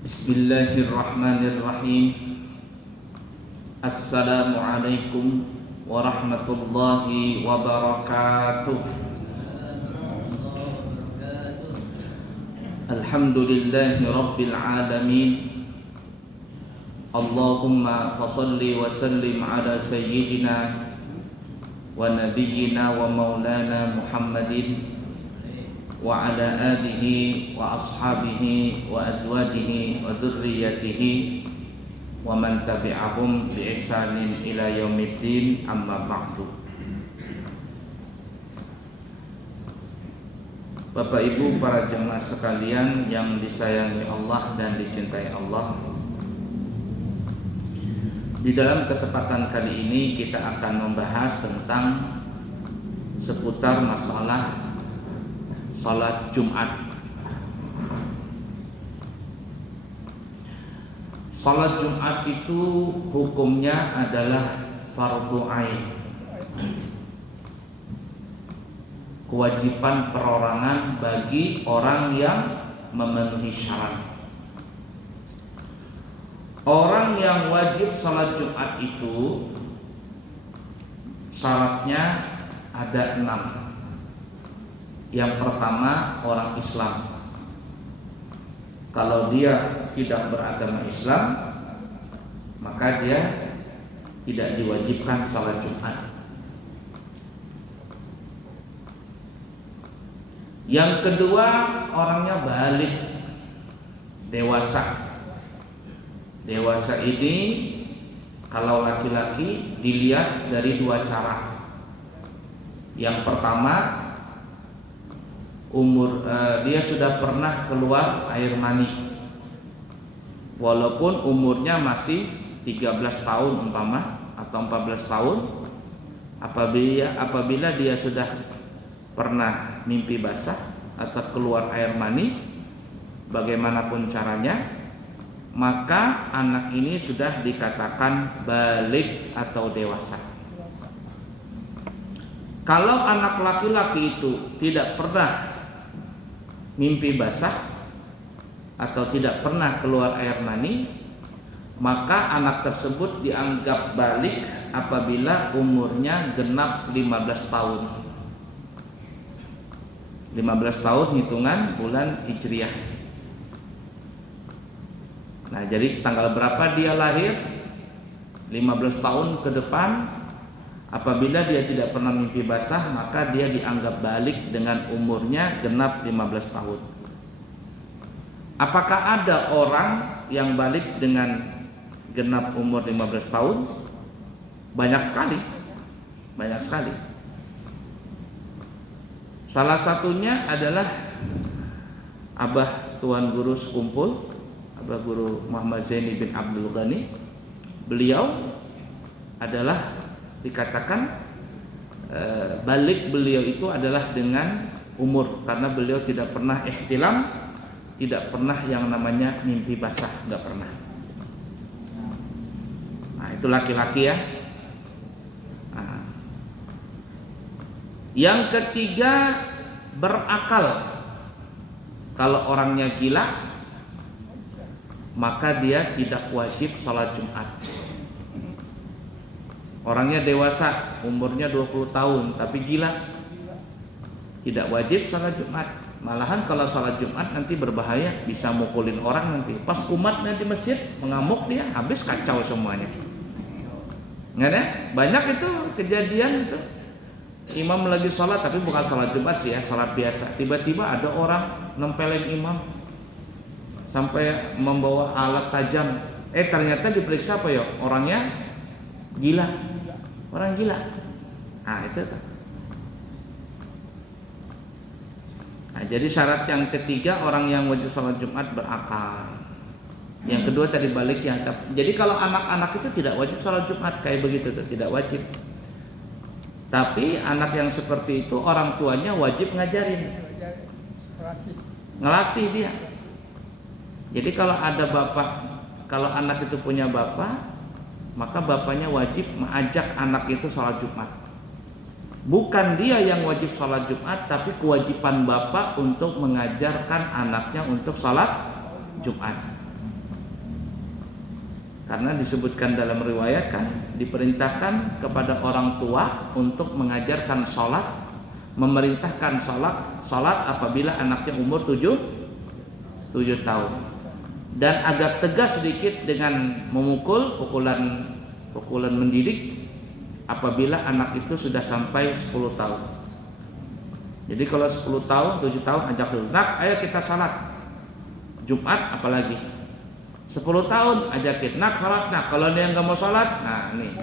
Bismillahirrahmanirrahim. Assalamualaikum warahmatullahi wabarakatuh. Alhamdulillahi rabbil alamin. Allahumma fasalli wa sallim ala sayyidina wa nabiyyina wa maulana Muhammadin wa ala alihi wa ashabihi wa azwajihi wa dzurriyyatihi wa man tabi'ahum bi ihsanin ila yaumiddin, amma ba'du. Bapak Ibu para jemaah sekalian yang disayangi Allah dan dicintai Allah, di dalam kesempatan kali ini kita akan membahas tentang seputar masalah salat Jumat. Salat Jumat itu hukumnya adalah fardu ain, kewajiban perorangan bagi orang yang memenuhi syarat. Orang yang wajib salat Jumat itu syaratnya ada 6. Yang pertama, orang Islam. Kalau dia tidak beragama Islam, maka dia tidak diwajibkan salat Jumat. Yang kedua, orangnya balik, dewasa. Dewasa ini kalau laki-laki dilihat dari 2 cara. Yang pertama, dia sudah pernah keluar air mani, walaupun umurnya masih 13 tahun umpama atau 14 tahun. Apabila dia sudah pernah mimpi basah atau keluar air mani, bagaimanapun caranya, maka anak ini sudah dikatakan balik atau dewasa. Kalau anak laki-laki itu tidak pernah mimpi basah atau tidak pernah keluar air mani, maka anak tersebut dianggap balik apabila umurnya genap 15 tahun. 15 tahun hitungan bulan Hijriah. Nah, jadi tanggal berapa dia lahir? 15 tahun ke depan, apabila dia tidak pernah mimpi basah, maka dia dianggap balik dengan umurnya genap 15 tahun. Apakah ada orang yang balik dengan genap umur 15 tahun? Banyak sekali. Banyak sekali. Salah satunya adalah Abah Tuan Guru Sekumpul, Abah Guru Muhammad Zaini bin Abdul Ghani. Beliau adalah dikatakan balik beliau itu adalah dengan umur, karena beliau tidak pernah ihtilam, tidak pernah yang namanya mimpi basah, nggak pernah. Nah, itu laki-laki ya. Nah, yang ketiga, berakal. Kalau orangnya gila, maka dia tidak wajib salat Jumat. Orangnya dewasa, umurnya 20 tahun, tapi gila, tidak wajib salat Jumat. Malahan kalau salat Jumat nanti berbahaya, bisa mukulin orang nanti. Pas umatnya di masjid mengamuk, dia habis kacau semuanya. Nggak ada? Banyak itu kejadian itu. Imam lagi salat, tapi bukan salat Jumat sih ya, salat biasa. Tiba-tiba ada orang nempelin imam sampai membawa alat tajam. Ternyata diperiksa apa ya? Orangnya gila. Orang gila. Nah, itu tuh. Nah, jadi syarat yang ketiga, orang yang wajib salat Jumat berakal. Yang kedua tadi balik ya. Jadi kalau anak-anak itu tidak wajib salat Jumat kayak begitu tuh, tidak wajib. Tapi anak yang seperti itu orang tuanya wajib ngajarin, ngelatih dia. Jadi kalau ada bapak, kalau anak itu punya bapak, maka bapaknya wajib mengajak anak itu sholat Jumat. Bukan dia yang wajib sholat Jumat, tapi kewajiban bapak untuk mengajarkan anaknya untuk sholat Jumat. Karena disebutkan dalam riwayat kan, diperintahkan kepada orang tua untuk mengajarkan sholat, memerintahkan sholat apabila anaknya umur 7 tahun. Dan agak tegas sedikit dengan pukulan mendidik apabila anak itu sudah sampai 10 tahun. Jadi kalau 10 tahun, 7 tahun ajak dulu. Nak, ayo kita sholat. Jumat apalagi 10 tahun ajakin, nak sholat nak. Kalau dia nggak mau sholat, nah nih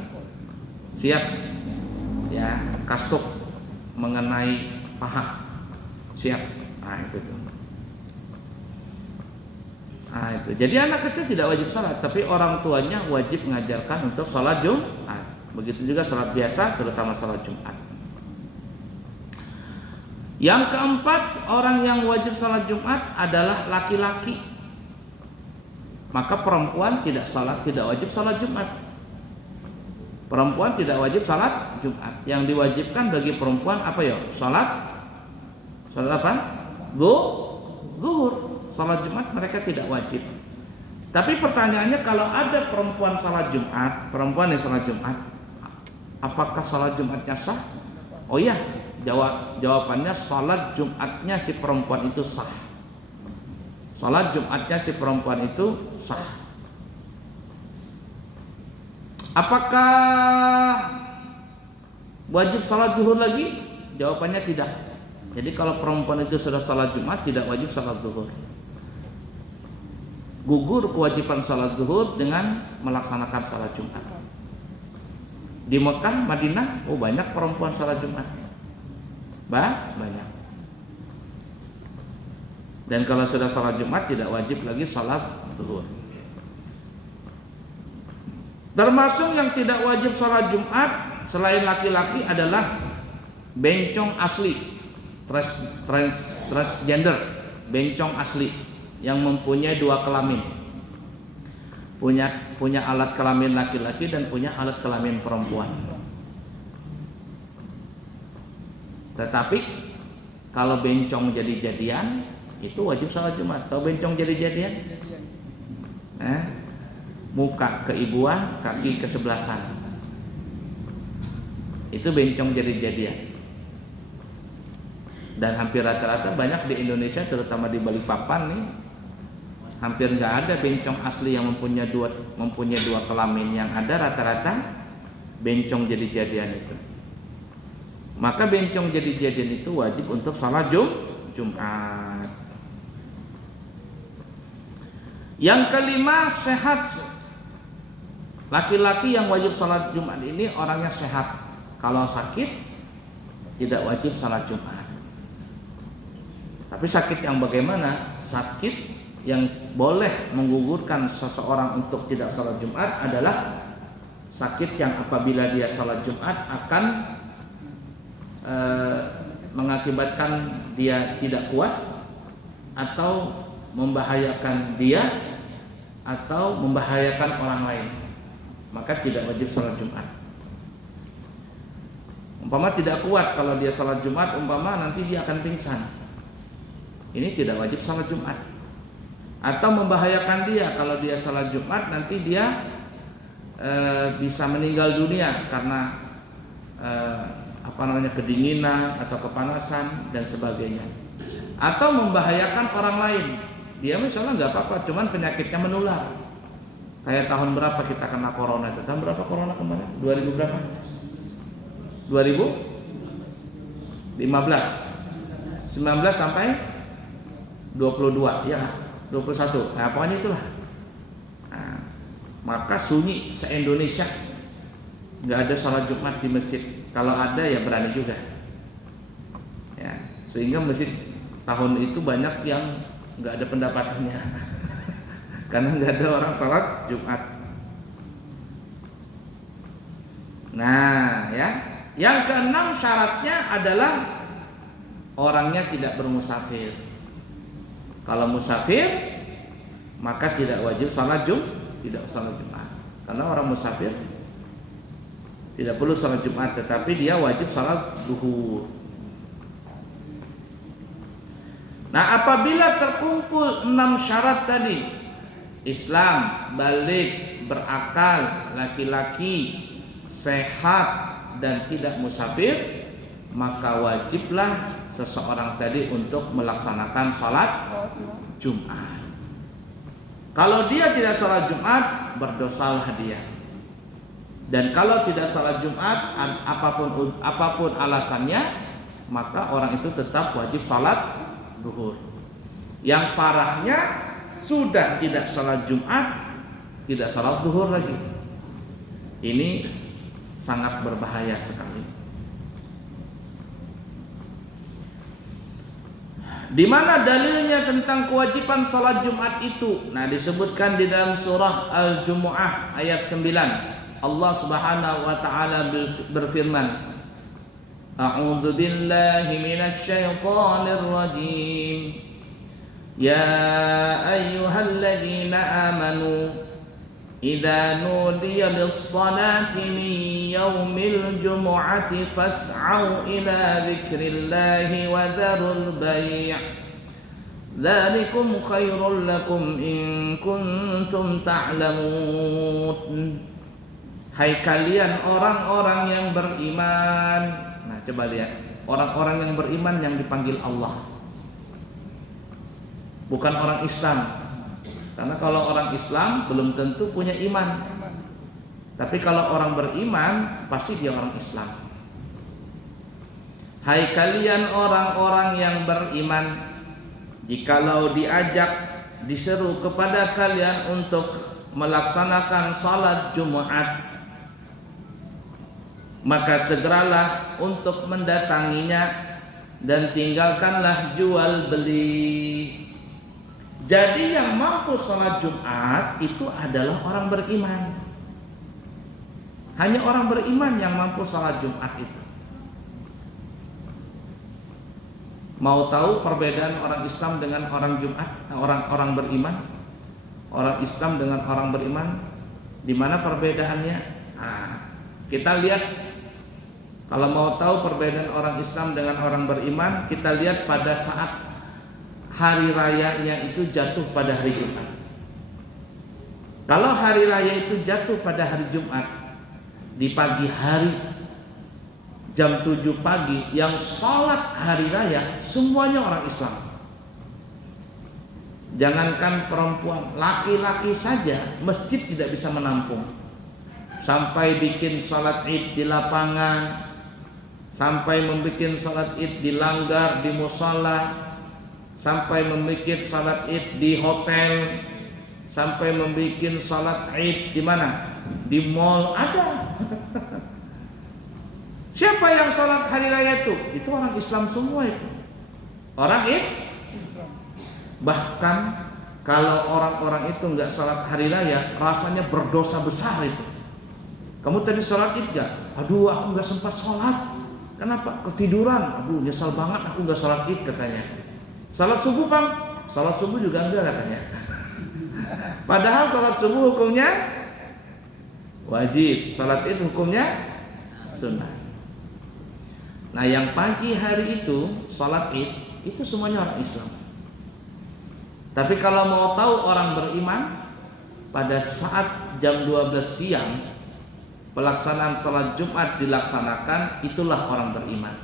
siap ya, kastuk mengenai paha, siap. Nah itu tuh. Nah itu. Jadi anak kecil tidak wajib sholat, tapi orang tuanya wajib mengajarkan untuk sholat Jumat. Begitu juga sholat biasa, terutama sholat Jumat. Yang keempat, orang yang wajib sholat Jumat adalah laki-laki. Maka perempuan tidak wajib sholat Jumat. Perempuan tidak wajib sholat Jumat. Yang diwajibkan bagi perempuan apa ya? Sholat apa? Zuhur. Sholat Jumat mereka tidak wajib. Tapi pertanyaannya, kalau ada perempuan sholat Jumat, perempuan yang sholat Jumat, apakah sholat Jumatnya sah? Oh iya, jawabannya sholat Jumatnya si perempuan itu sah. Salat Jumatnya si perempuan itu sah. Apakah wajib salat zuhur lagi? Jawabannya tidak. Jadi kalau perempuan itu sudah salat Jumat, tidak wajib salat zuhur. Gugur kewajiban salat zuhur dengan melaksanakan salat Jumat. Di Mekah, Madinah, banyak perempuan salat Jumat. Banyak. Dan kalau sudah salat Jumat tidak wajib lagi salat zuhur. Termasuk yang tidak wajib salat Jumat selain laki-laki adalah bencong asli, transgender, bencong asli yang mempunyai 2 kelamin. Punya alat kelamin laki-laki dan punya alat kelamin perempuan. Tetapi kalau bencong jadi-jadian, itu wajib salat Jumat. Tahu bencong jadi-jadian? Muka keibuan, kaki kesebelasan. Itu bencong jadi-jadian. Dan hampir rata-rata banyak di Indonesia, terutama di Balikpapan nih, hampir nggak ada bencong asli yang mempunyai dua kelamin. Yang ada rata-rata bencong jadi-jadian itu. Maka bencong jadi-jadian itu wajib untuk salat Jumat. Yang kelima, sehat. Laki-laki yang wajib salat Jumat ini orangnya sehat. Kalau sakit tidak wajib salat Jumat. Tapi sakit yang bagaimana? Sakit yang boleh menggugurkan seseorang untuk tidak salat Jumat adalah sakit yang apabila dia salat Jumat akan mengakibatkan dia tidak kuat atau membahayakan dia atau membahayakan orang lain, maka tidak wajib salat Jumat. Umpama tidak kuat kalau dia salat Jumat, umpama nanti dia akan pingsan, ini tidak wajib salat Jumat. Atau membahayakan dia kalau dia salat Jumat, nanti dia bisa meninggal dunia karena kedinginan atau kepanasan dan sebagainya. Atau membahayakan orang lain. Dia misalnya nggak apa-apa, cuman penyakitnya menular. Kayak tahun berapa kita kena corona itu? Tahun berapa corona kemarin? 2000 berapa? 2015, 19 sampai 22, ya 21. Nah pokoknya itulah. Nah, maka sunyi se-Indonesia, nggak ada salat Jumat di masjid. Kalau ada ya berani juga. Ya, sehingga masjid tahun itu banyak yang nggak ada pendapatannya karena nggak ada orang salat Jumat. Nah, ya, yang keenam syaratnya adalah orangnya tidak bermusafir. Kalau musafir maka tidak wajib salat Jumat, karena orang musafir tidak perlu salat Jumat, tetapi dia wajib salat zuhur. Nah, apabila terkumpul 6 syarat tadi, Islam, balik, berakal, laki-laki sehat dan tidak musafir, maka wajiblah seseorang tadi untuk melaksanakan salat Jumat. Kalau dia tidak salat Jumat, berdosalah dia. Dan kalau tidak salat Jumat, apapun alasannya, maka orang itu tetap wajib salat zuhur. Yang parahnya sudah tidak salat Jumat, tidak salat zuhur lagi. Ini sangat berbahaya sekali. Di mana dalilnya tentang kewajiban salat Jumat itu? Nah, disebutkan di dalam surah Al-Jumu'ah ayat 9. Allah Subhanahu wa taala berfirman, A'udzu billahi minasy syaithanir rajim. Ya ayyuhalladzina amanu idza nudiya lis-salati min yaumil jumu'ati fas'au ila dzikrillahi wa dzarul bai'. Dzalikum khairul lakum in kuntum ta'lamun. Hai kalian orang-orang yang beriman. Nah, coba lihat, orang-orang yang beriman yang dipanggil Allah, bukan orang Islam. Karena kalau orang Islam belum tentu punya iman. Tapi kalau orang beriman, pasti dia orang Islam. Hai kalian orang-orang yang beriman, jikalau diajak, diseru kepada kalian untuk melaksanakan salat Jumat, maka segeralah untuk mendatanginya dan tinggalkanlah jual beli. Jadi yang mampu salat Jumat itu adalah orang beriman. Hanya orang beriman yang mampu salat Jumat itu. Mau tahu perbedaan orang Islam dengan orang Jumat, orang beriman? Orang Islam dengan orang beriman, di mana perbedaannya? Nah, kita lihat. Kalau mau tahu perbedaan orang Islam dengan orang beriman, kita lihat pada saat hari rayanya itu jatuh pada hari Jumat. Kalau hari raya itu jatuh pada hari Jumat, di pagi hari jam 7 pagi, yang sholat hari raya semuanya orang Islam. Jangankan perempuan, laki-laki saja masjid tidak bisa menampung. Sampai bikin sholat id di lapangan, sampai membuat salat id di langgar, di musala, sampai membuat salat id di hotel, sampai membuat salat id di mana? Di mall ada. Siapa yang salat hari raya itu? Itu orang Islam semua itu. Orang Islam. Bahkan kalau orang-orang itu nggak salat hari raya, rasanya berdosa besar itu. Kamu tadi salat id nggak? Aduh, aku nggak sempat salat. Kenapa? Ketiduran. Aduh, nyesal banget aku nggak salat id katanya. Salat subuh Bang? Salat subuh juga enggak katanya. Padahal salat subuh hukumnya wajib, salat id hukumnya sunnah. Nah, yang pagi hari itu salat id itu semuanya orang Islam. Tapi kalau mau tahu orang beriman, pada saat jam 12 siang pelaksanaan salat Jumat dilaksanakan, itulah orang beriman.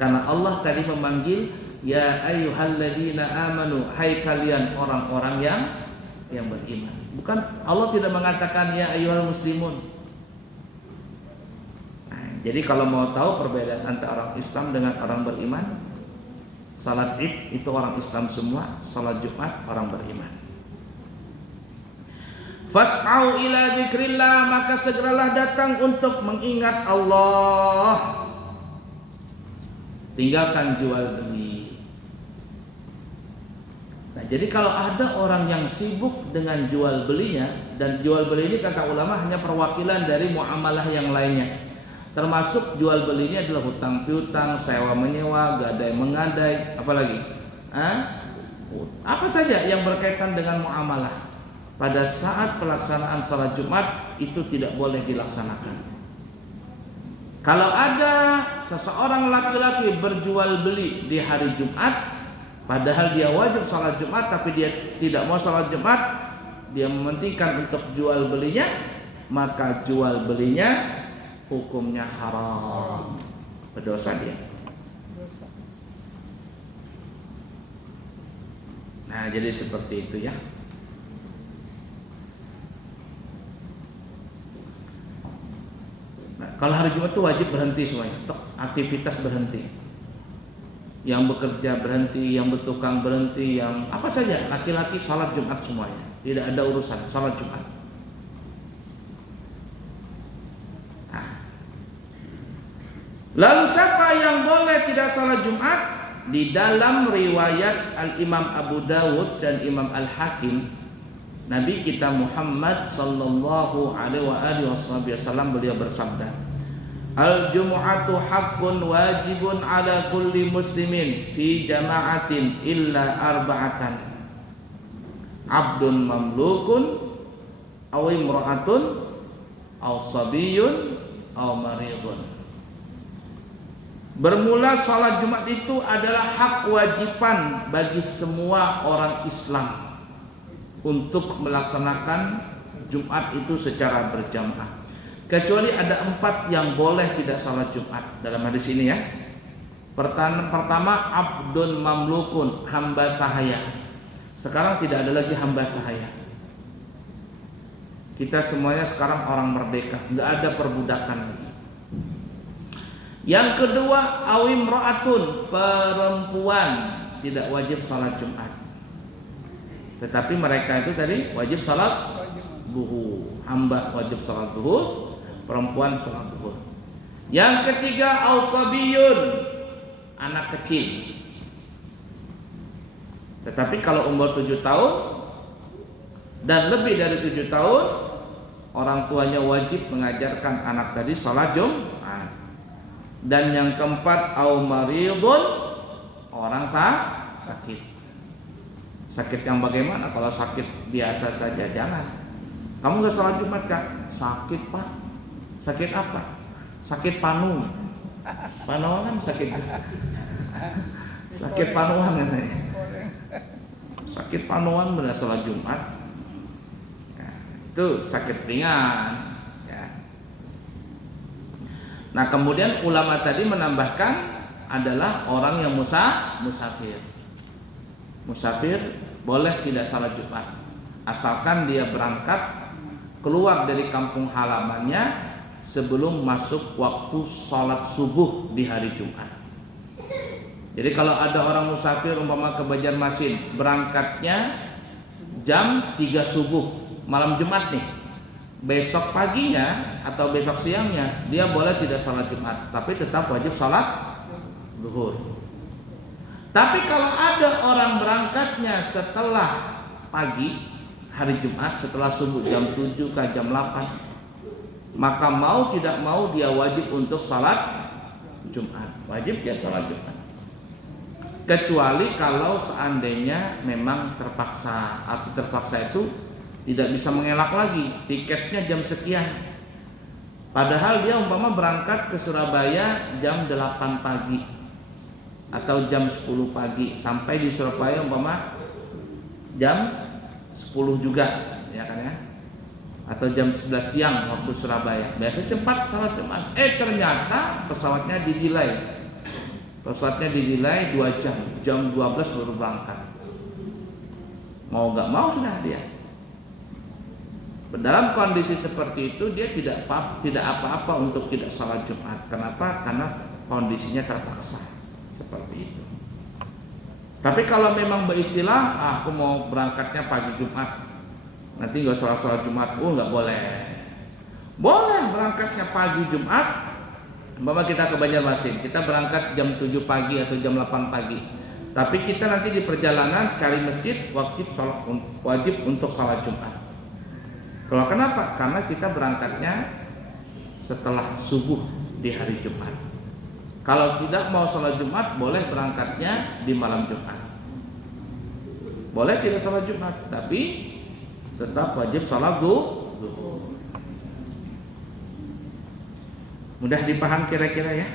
Karena Allah tadi memanggil, ya ayyuhalladzina amanu, hai kalian orang-orang yang beriman. Bukan, Allah tidak mengatakan ya ayyuhal muslimun. Nah, jadi kalau mau tahu perbedaan antara orang Islam dengan orang beriman, salat id itu orang Islam semua, salat Jumat orang beriman. Fas'au ila dzikrillah, maka segeralah datang untuk mengingat Allah. Tinggalkan jual beli. Nah, jadi kalau ada orang yang sibuk dengan jual belinya, dan jual beli ini kata ulama hanya perwakilan dari muamalah yang lainnya. Termasuk jual beli ini adalah hutang piutang, sewa menyewa, gadai mengadai, apalagi? Apa saja yang berkaitan dengan muamalah. Pada saat pelaksanaan salat Jumat itu tidak boleh dilaksanakan. Kalau ada seseorang laki-laki berjual beli di hari Jumat, padahal dia wajib salat Jumat tapi dia tidak mau salat Jumat, dia mementingkan untuk jual belinya, maka jual belinya hukumnya haram, berdosa dia. Nah, jadi seperti itu ya. Nah, kalau hari Jumat itu wajib berhenti semuanya, aktivitas berhenti. Yang bekerja berhenti, yang bertukang berhenti, yang apa saja, laki-laki salat Jumat semuanya. Tidak ada urusan salat Jumat. Nah. Lalu siapa yang boleh tidak salat Jumat? Di dalam riwayat Al-Imam Abu Dawud dan Imam Al-Hakim, Nabi kita Muhammad sallallahu alaihi wasallam beliau bersabda, Al-jumu'atu haqqun wajibun ala kulli muslimin fi jama'atin illa arba'atan. Abdun mamlukun aw imra'atun aw sabiyyun aw maridun. Bermula salat Jumat itu adalah hak kewajiban bagi semua orang Islam untuk melaksanakan Jumat itu secara berjamaah. Kecuali ada 4 yang boleh tidak salat Jumat dalam hadis ini ya. Pertama, abdun mamlukun, hamba sahaya. Sekarang tidak ada lagi hamba sahaya. Kita semuanya sekarang orang merdeka, nggak ada perbudakan lagi. Yang kedua, awim ro'atun, perempuan tidak wajib salat Jumat. Tetapi mereka itu tadi wajib salat zuhur, hamba wajib salat zuhur, perempuan salat zuhur. Yang ketiga, ausabiyun, anak kecil. Tetapi kalau umur 7 tahun dan lebih dari 7 tahun, orang tuanya wajib mengajarkan anak tadi salat Jumat. Dan yang keempat, au maridun, orang sakit. Sakit yang bagaimana? Kalau sakit biasa saja jangan. Kamu nggak salat Jumat Kak? Sakit Pak. Sakit apa? Sakit panu. Panuan sakit. Sakit panuan katanya. Sakit panuan benar salat Jumat. Ya, itu sakit ringan. Ya. Nah, kemudian ulama tadi menambahkan adalah orang yang musafir. Musafir boleh tidak salat Jumat asalkan dia berangkat keluar dari kampung halamannya sebelum masuk waktu sholat subuh di hari Jumat. Jadi kalau ada orang musafir umpama ke Banjarmasin, berangkatnya jam 3 subuh malam Jumat nih, besok paginya atau besok siangnya dia boleh tidak salat Jumat, tapi tetap wajib salat zuhur. Tapi kalau ada orang berangkatnya setelah pagi hari Jumat, setelah subuh jam 7 ke jam 8, maka mau tidak mau dia wajib untuk salat Jumat. Wajib dia salat Jumat. Kecuali kalau seandainya memang terpaksa. Arti terpaksa itu tidak bisa mengelak lagi, tiketnya jam sekian. Padahal dia umpama berangkat ke Surabaya jam 8 pagi atau jam 10 pagi, sampai di Surabaya umpama jam 10 juga, ya kan ya? Atau jam 11 siang waktu Surabaya. Biasanya cepat salat Jumat. Ternyata pesawatnya di-delay. Pesawatnya di-delay 2 jam. Jam 12 baru berangkat. Mau gak mau sudah dia. Dalam kondisi seperti itu dia tidak apa-apa untuk tidak salat Jumat. Kenapa? Karena kondisinya terpaksa seperti itu. Tapi kalau memang beristilah, aku mau berangkatnya pagi Jumat, nanti nggak salat Jumat, nggak boleh. Boleh berangkatnya pagi Jumat. Umpama kita ke Banjarmasin, kita berangkat jam 7 pagi atau jam 8 pagi. Tapi kita nanti di perjalanan cari masjid wajib untuk salat Jumat. Kalau kenapa? Karena kita berangkatnya setelah subuh di hari Jumat. Kalau tidak mau salat Jumat, boleh berangkatnya di malam Jumat. Boleh tidak salat Jumat, tapi tetap wajib salat zuhur. Mudah dipaham kira-kira ya?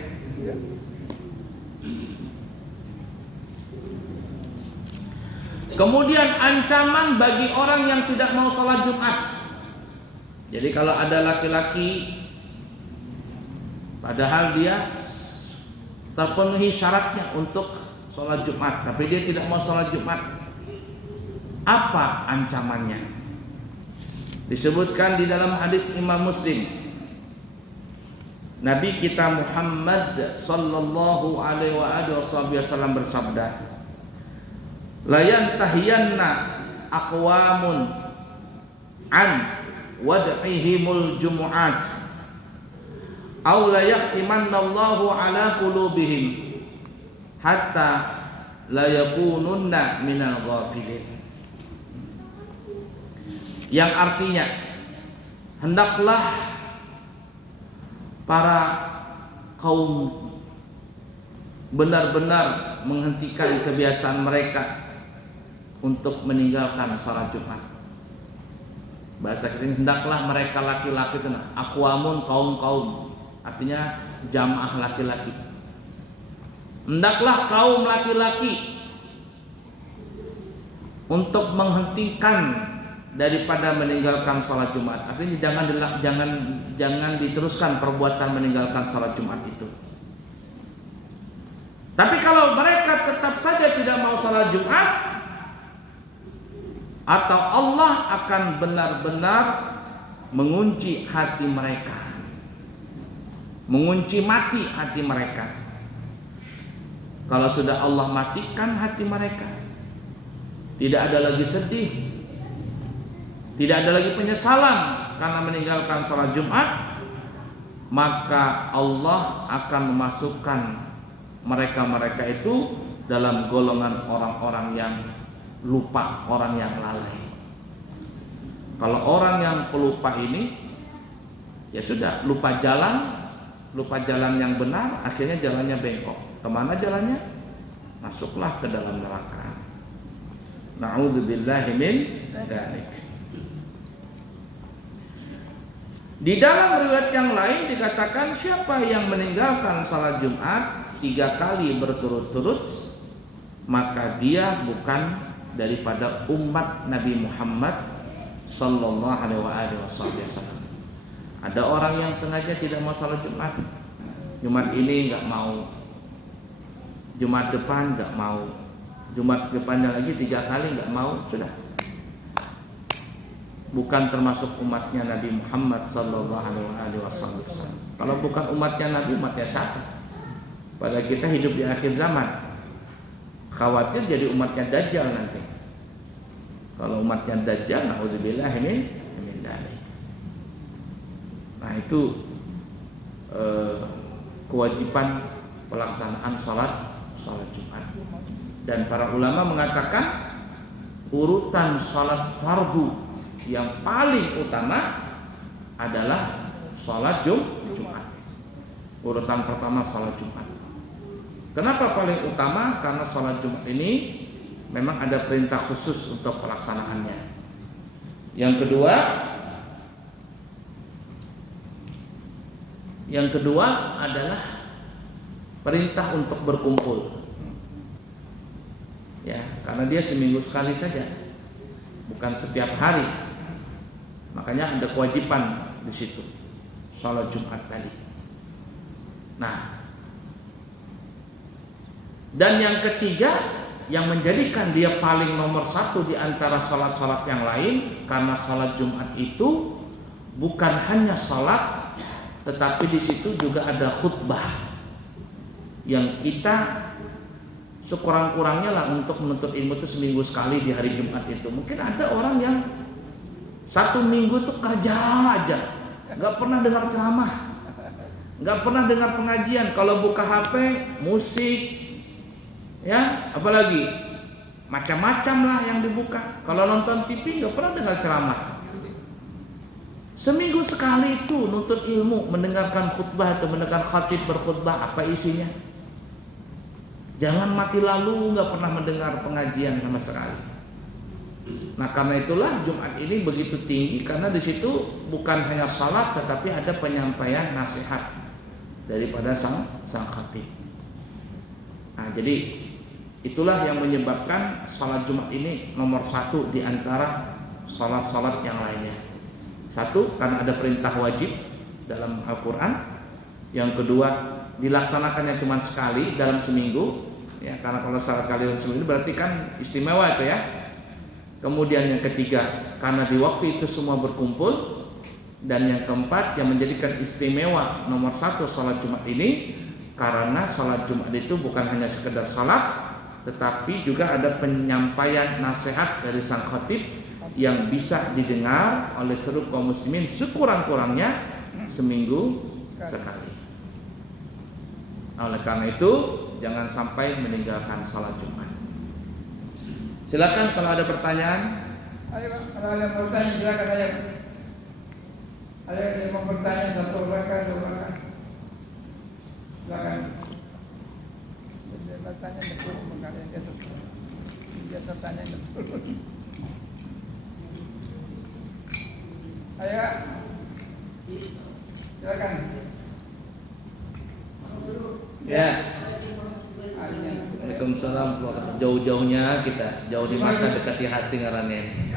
Kemudian ancaman bagi orang yang tidak mau sholat Jumat. Jadi kalau ada laki-laki padahal dia terpenuhi syaratnya untuk sholat Jumat, tapi dia tidak mau sholat Jumat, apa ancamannya? Disebutkan di dalam hadis Imam Muslim, Nabi kita Muhammad sallallahu alaihi wasallam bersabda, la yantahiyanna aqwamun an wad'ihimul jumu'at aw la yahtimanna Allahu ala qulubihim hatta la yakununna minal ghafilin. Yang artinya, hendaklah para kaum benar-benar menghentikan kebiasaan mereka untuk meninggalkan salat Jumat. Bahasa kita, hendaklah mereka laki-laki itu, aqwamun, kaum-kaum, artinya jamaah laki-laki. Hendaklah kaum laki-laki untuk menghentikan daripada meninggalkan salat Jumat. Artinya jangan diteruskan perbuatan meninggalkan salat Jumat itu. Tapi kalau mereka tetap saja tidak mau salat Jumat, atau Allah akan benar-benar mengunci hati mereka, mengunci mati hati mereka. Kalau sudah Allah matikan hati mereka, tidak ada lagi sedih, tidak ada lagi penyesalan karena meninggalkan salat Jumat, maka Allah akan memasukkan mereka itu dalam golongan orang-orang yang lupa, orang yang lalai. Kalau orang yang pelupa ini, ya sudah, lupa jalan yang benar, akhirnya jalannya bengkok. Kemana jalannya? Masuklah ke dalam neraka. Na'udzubillahi min dzalik. Di dalam riwayat yang lain dikatakan, siapa yang meninggalkan salat Jumat 3 kali berturut-turut, maka dia bukan daripada umat Nabi Muhammad sallallahu alaihi wasallam. Ada orang yang sengaja tidak mau salat Jumat. Jumat ini enggak mau. Jumat depan enggak mau. Jumat depannya lagi 3 kali enggak mau, sudah. Bukan termasuk umatnya Nabi Muhammad sallallahu alaihi wasallam. Kalau bukan umatnya Nabi, umatnya siapa? Padahal kita hidup di akhir zaman. Khawatir jadi umatnya Dajjal nanti. Kalau umatnya Dajjal, na'udzubillahi min dzalik. Nah, itu kewajiban pelaksanaan salat Jumat. Dan para ulama mengatakan urutan salat fardu yang paling utama adalah salat Jumat. Urutan pertama salat Jumat. Kenapa paling utama? Karena salat Jumat ini memang ada perintah khusus untuk pelaksanaannya. Yang kedua adalah perintah untuk berkumpul. Ya, karena dia seminggu sekali saja, bukan setiap hari. Makanya ada kewajiban di situ, salat Jumat tadi. Nah, dan yang ketiga yang menjadikan dia paling nomor 1 di antara salat-salat yang lain, karena salat Jumat itu bukan hanya salat, tetapi di situ juga ada khutbah yang kita sekurang-kurangnya lah untuk menuntut ilmu itu seminggu sekali di hari Jumat itu. Mungkin ada orang yang 1 minggu tuh kerja aja, nggak pernah dengar ceramah, nggak pernah dengar pengajian. Kalau buka HP, musik, ya, apalagi macam-macam lah yang dibuka. Kalau nonton TV nggak pernah dengar ceramah. Seminggu sekali itu nuntut ilmu, mendengarkan khutbah atau mendengarkan khatib berkhutbah, apa isinya? Jangan mati lalu nggak pernah mendengar pengajian sama sekali. Nah, karena itulah Jumat ini begitu tinggi, karena di situ bukan hanya salat tetapi ada penyampaian nasihat daripada sang khatib. Nah, jadi Itulah yang menyebabkan salat Jumat ini nomor satu di antara salat-salat yang lainnya. Satu, karena ada perintah wajib dalam Al-Quran. Yang kedua, dilaksanakannya cuma sekali dalam seminggu, ya, karena kalau salat kali dalam seminggu berarti kan istimewa itu ya. Kemudian yang ketiga, karena di waktu itu semua berkumpul. Dan yang keempat, yang menjadikan istimewa nomor satu salat Jumat ini, karena salat Jumat itu bukan hanya sekedar salat, tetapi juga ada penyampaian nasihat dari sang khatib yang bisa didengar oleh seluruh kaum muslimin sekurang-kurangnya seminggu sekali. Oleh karena itu, jangan sampai meninggalkan salat Jumat. Silakan kalau ada pertanyaan. Ayo, kalau ada pertanyaan silakan aja. Ada yang mau bertanya satu orang, dua orang. Silakan. Dia bertanya betul, makanya dia biasa tanya betul. Ayo, silakan. Ya. Waalaikumsalam. Jauh-jauhnya kita, jauh di mata dekat di hati ngarannya.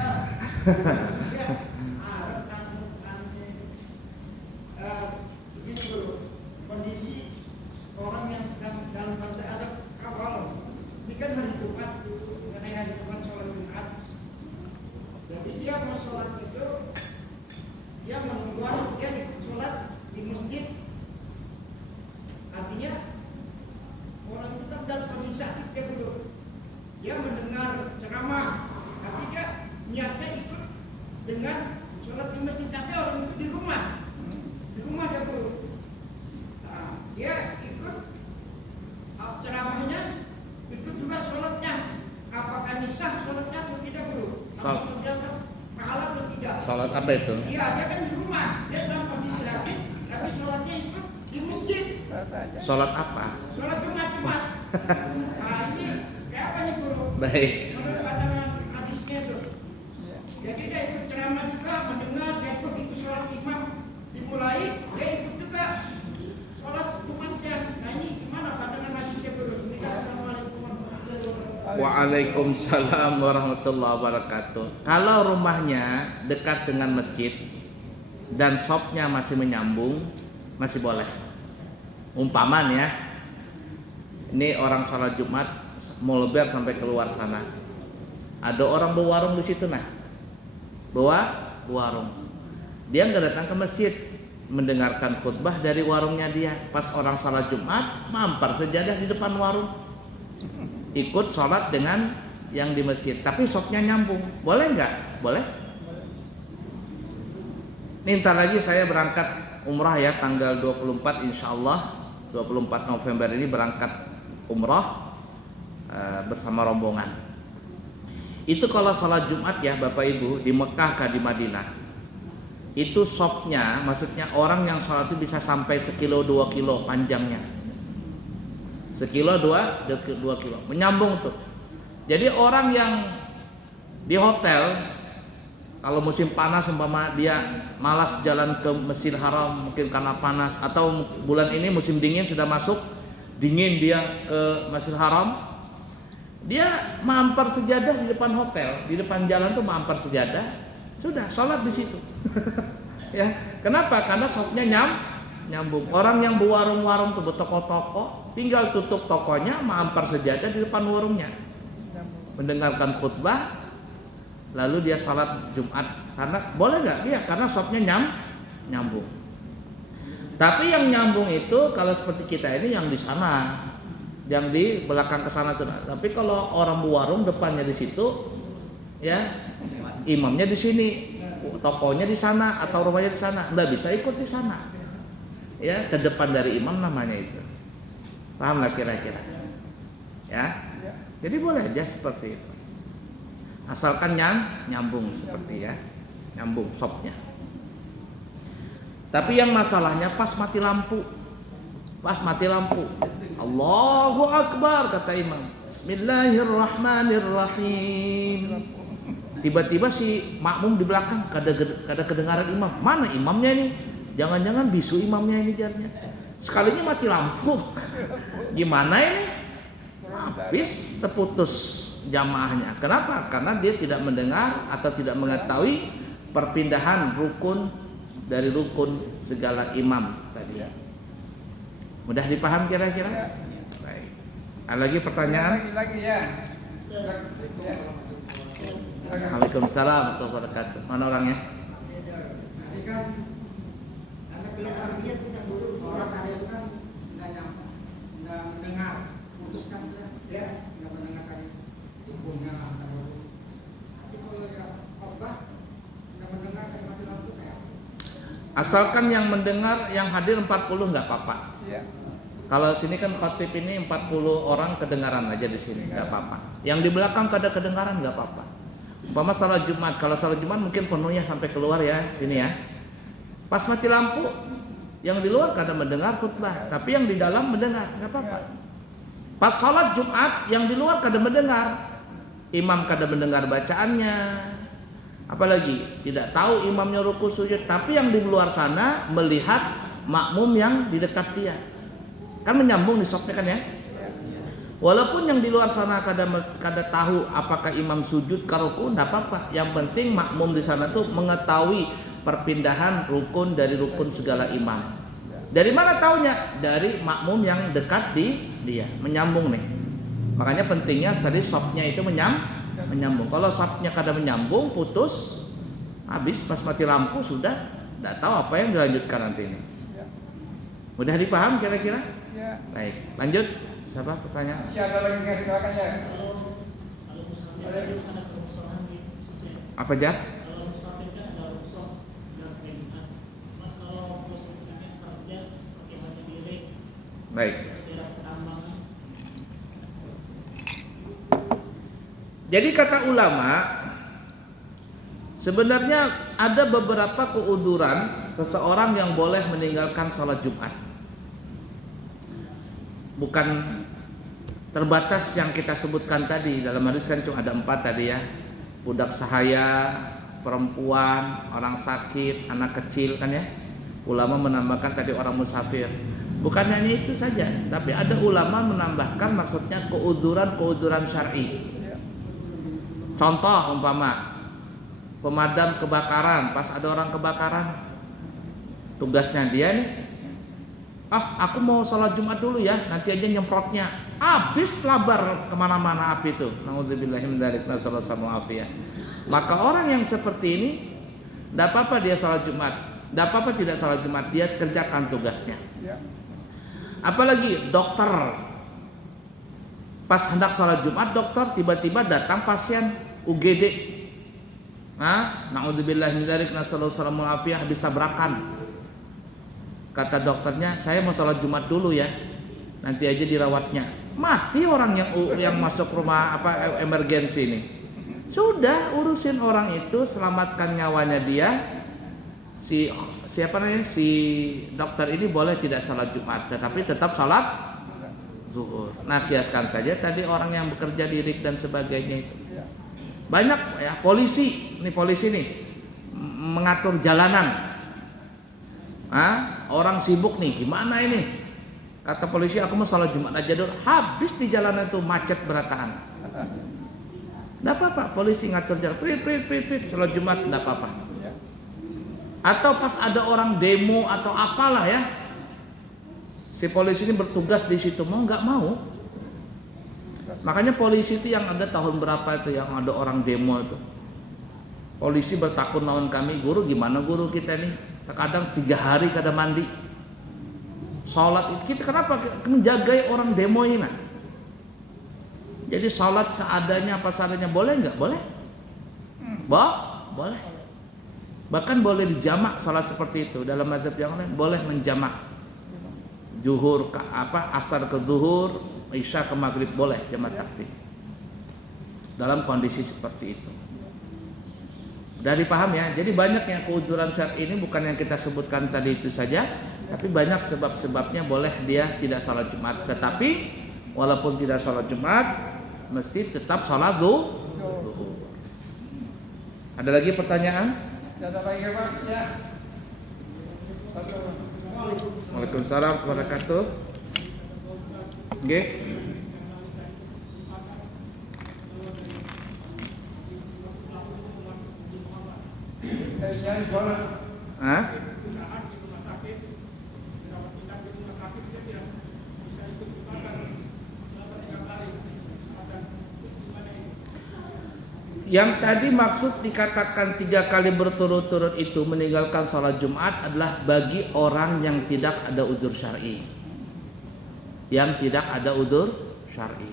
Kondisi orang yang sedang dalam fase adab awal, ini kan hari Jumat, mengenai hari Jumat sholat Jumat. Jadi dia mau sholat itu, dia mengeluarkan, dia ikut sholat di masjid. Artinya orang itu kan dalam kondisi sakit dia dulu. Dia mendengar ceramah, tapi dia niatnya ikut dengan sholat di masjid, tapi orang itu di rumah dia dulu. Nah, dia ikut ceramahnya, ikut juga sholatnya. Apakah sah sholatnya atau tidak dulu? Apakah dia pahala atau tidak? Sholat apa itu? Iya, dia kan di rumah, dia dalam kondisi sakit, tapi sholatnya ikut di masjid. Sholat apa? Sholat Jumat. Nah, ini kayak apa nih guru? Baik. Menurut pandangan hadisnya itu. Jadi dia ikut ceramah juga, mendengar, dia ikut sholat imam dimulai, dia ikut juga sholat Jumatnya. Nah ini gimana pandangan hadisnya guru? Assalamualaikum warahmatullahi wabarakatuh. Waalaikumsalam warahmatullahi wabarakatuh. Kalau rumahnya dekat dengan masjid dan shopnya masih menyambung, masih boleh. Umpaman ya, ini orang salat Jumat mau lebar sampai keluar sana. Ada orang berwarung di situ berwarung. Dia nggak datang ke masjid, mendengarkan khutbah dari warungnya dia. Pas orang salat Jumat, mampar sejadah di depan warung, ikut salat dengan yang di masjid. Tapi shopnya nyambung, boleh nggak? Boleh. Nih, ntar lagi saya berangkat umrah ya, tanggal 24 insya Allah. 24 November ini berangkat umrah bersama rombongan. Itu kalau salat Jumat ya Bapak Ibu di Mekah kah di Madinah, itu shopnya, maksudnya orang yang salat itu bisa sampai 1 kilo 2 kilo panjangnya, 1 kilo 2 kilo, menyambung tuh. Jadi orang yang di hotel, kalau musim panas umpama dia malas jalan ke Masjidil Haram mungkin karena panas, atau bulan ini musim dingin sudah masuk, dingin dia ke Masjidil Haram, dia mampar sejadah di depan hotel, di depan jalan tuh mampar sejadah, sudah sholat di situ. Ya, kenapa? Karena shopnya nyambung. Orang yang berwarung-warung tuh, bertoko-toko, tinggal tutup tokonya, mampar sejadah di depan warungnya, mendengarkan khutbah, lalu dia salat Jumat. Karena boleh nggak? Iya, karena shopnya nyambung. Tapi yang nyambung itu kalau seperti kita ini yang di sana, yang di belakang ke sana tuh. Tapi kalau orang berwarung depannya di situ, ya imamnya di sini, tokonya di sana atau rumahnya di sana, nggak bisa ikut di sana. Ya, ke depan dari imam namanya itu. Paham nggak kira-kira? Ya, jadi boleh aja seperti itu. Asalkan nyambung seperti ya, nyambung shopnya. Tapi yang masalahnya pas mati lampu, Allahu Akbar kata imam, Bismillahirrahmanirrahim. Tiba-tiba si makmum di belakang kada kedengaran imam. Mana imamnya ini? Jangan-jangan bisu imamnya ini jarnya. Sekalinya mati lampu. Gimana ini? habis terputus jamaahnya. Kenapa? Karena dia tidak mendengar atau tidak mengetahui perpindahan rukun dari rukun segala imam tadi. Mudah dipaham kira-kira? Baik. Ada lagi pertanyaan? Lagi ya. Waalaikumsalam warahmatullahi wabarakatuh. Mana orangnya? Tadi kan karena bilang dia tidak dulu sholat hari itu kan nggak mendengar, putuskan ya nggak mendengarkan hukumnya. Tapi kalau ya khotbah nggak mendengar mati lampu kayak. Asalkan yang mendengar yang hadir 40 nggak apa-apa. Iya. Kalau sini kan khotib ini 40 orang kedengaran aja di sini nggak apa-apa. Yang di belakang kada kedengaran nggak apa-apa. Umpama salat Jumat, kalau salat Jumat mungkin penuhnya sampai keluar ya sini ya. Pas mati lampu, yang di luar kada mendengar khutbah, tapi yang di dalam mendengar, nggak apa-apa. Pas salat Jumat, yang di luar kada mendengar, imam kada mendengar bacaannya, apalagi tidak tahu imamnya ruku sujud, tapi yang di luar sana melihat makmum yang di dekat dia, kan menyambung di sopnya kan ya. Walaupun yang di luar sana kada tahu apakah imam sujud ke ruku, tidak apa-apa. Yang penting makmum di sana tuh mengetahui perpindahan rukun dari rukun segala imam. Dari mana taunya? Dari makmum yang dekat di dia, menyambung nih. Makanya pentingnya tadi sopnya itu menyambung. Kalau sopnya kada menyambung, putus, habis pas mati lampu sudah tidak tahu apa yang dilanjutkan nanti ini. Mudah dipaham kira-kira? Ya. Baik, lanjut. Siapa pertanyaan? Siapa lagi yang silakan ya? Kalau musafir ada kerusuhan di situ. Apa Jar? Kalau musafir kan ada rusuh nggak sering Jumat. Cuma kalau posisinya kerja seperti hanya diri Baik. daerah pertambangan. Jadi kata ulama, sebenarnya ada beberapa keuduran seseorang yang boleh meninggalkan sholat Jumat. Bukan terbatas yang kita sebutkan tadi. Dalam hadis kan cuma ada 4 tadi ya. Budak sahaya, perempuan, orang sakit, anak kecil kan ya. Ulama menambahkan tadi orang musafir. Bukan hanya itu saja, tapi ada ulama menambahkan maksudnya keuduran syar'i. Contoh umpama pemadam kebakaran, pas ada orang kebakaran, tugasnya dia nih, aku mau sholat Jumat dulu ya, nanti aja nyemprotnya, habis labar kemana-mana api itu. Naudzubillahi min dzalik, nasallallahu alaihi. Maka orang yang seperti ini, tidak apa-apa dia sholat Jumat, tidak apa-apa tidak sholat Jumat, dia kerjakan tugasnya. Apalagi dokter, pas hendak sholat Jumat, dokter tiba-tiba datang pasien UGD, naudzubillahi min dzalik, nasallallahu alaihi, habis tabrakan. Kata dokternya, saya mau sholat Jumat dulu ya, nanti aja dirawatnya. Mati orang yang masuk rumah emergensi ini. Sudah urusin orang itu, selamatkan nyawanya dia. Si dokter ini boleh tidak sholat Jumat, tetapi tetap sholat zuhur. Nah, kiaskan saja tadi orang yang bekerja di RIK dan sebagainya itu. Banyak ya, polisi nih mengatur jalanan. Orang sibuk nih, gimana ini? Kata polisi, aku mau sholat Jumat aja dulu. Habis di jalanan itu macet berataan. Nggak apa-apa, polisi ngatur jalan, prit, sholat Jumat nggak apa-apa. Atau pas ada orang demo atau apalah ya, si polisi ini bertugas di situ, mau nggak mau. Makanya polisi itu yang ada tahun berapa itu yang ada orang demo itu. Polisi bertakun lawan kami, guru gimana guru kita nih? Kadang 3 hari kada mandi, sholat itu kita kenapa menjagai orang demo ini? Jadi sholat seadanya apa seadanya boleh nggak? Boleh, boleh. Bahkan boleh dijamak sholat seperti itu. Dalam mazhab yang lain boleh menjamak. Zuhur ke asar ke zuhur, isya ke maghrib boleh jamak takdim. Dalam kondisi seperti itu. Udah dipaham ya. Jadi banyak yang keuduran syar'i ini bukan yang kita sebutkan tadi itu saja, tapi banyak sebab-sebabnya boleh dia tidak sholat Jumat. Tetapi walaupun tidak sholat Jumat, mesti tetap sholat zuhur. Ada lagi pertanyaan? Ada lagi Pak? Ya. Waalaikumsalam warahmatullahi wabarakatuh. Oke. dari nyari sholat. Hah? Saat di rumah sakit, dirawat inap di rumah sakit, dia tidak bisa ikut Jumatan selama 3 kali. Dan terus gimana itu? Yang tadi maksud dikatakan 3 kali berturut-turut itu meninggalkan sholat Jumat adalah bagi orang yang tidak ada uzur syar'i. Yang tidak ada uzur syar'i.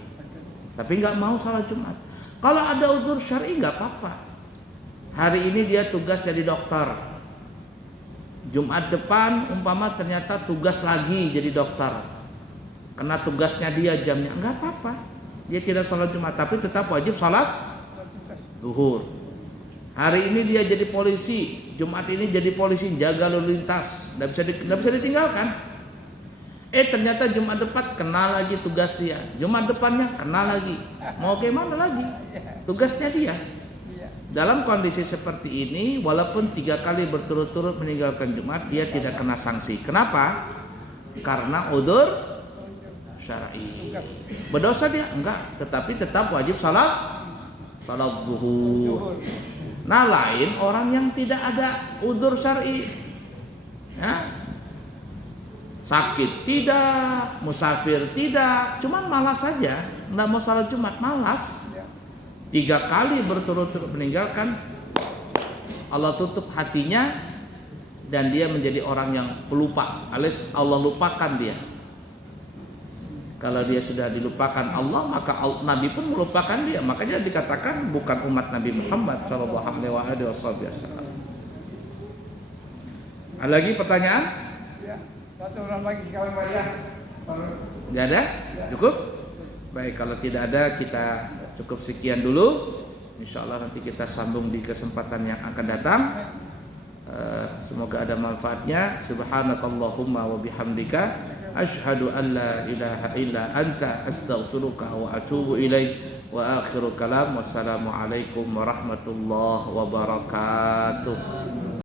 Tapi nggak mau sholat Jumat. Kalau ada uzur syar'i nggak apa-apa. Hari ini dia tugas jadi dokter. Jumat depan umpama ternyata tugas lagi jadi dokter. Karena tugasnya dia jamnya nggak apa-apa. Dia tidak sholat Jumat tapi tetap wajib sholat zuhur. Hari ini dia jadi polisi, Jumat ini jadi polisi jaga lalu lintas, nggak bisa ditinggalkan. Ternyata Jumat depan kena lagi tugas dia, Jumat depannya kena lagi. Mau gimana lagi? Tugasnya dia. Dalam kondisi seperti ini, walaupun 3 kali berturut-turut meninggalkan Jumat, dia tidak kena sanksi. Kenapa? Karena udzur syar'i. Berdosa dia? Enggak, tetapi tetap wajib salat zuhur. Nah, lain orang yang tidak ada udzur syar'i. Ya. Sakit tidak, musafir tidak, cuman malas saja, enggak mau salat Jumat, malas. 3 kali berturut-turut meninggalkan, Allah tutup hatinya dan dia menjadi orang yang pelupa, alias Allah lupakan dia. Kalau dia sudah dilupakan Allah, maka Nabi pun melupakan dia. Makanya dikatakan bukan umat Nabi Muhammad SAW. Ada lagi pertanyaan? Ya, satu orang lagi sekali Pak ya. Tidak ada? Cukup? Baik, kalau tidak ada kita cukup sekian dulu. Insya Allah nanti kita sambung di kesempatan yang akan datang. Semoga ada manfaatnya. Subhanakallahumma wa bihamdika asyhadu an la ilaha illa anta astaghfiruka wa atubu ilaik. Wa akhiru kalam wassalamu alaikum warahmatullahi wabarakatuh.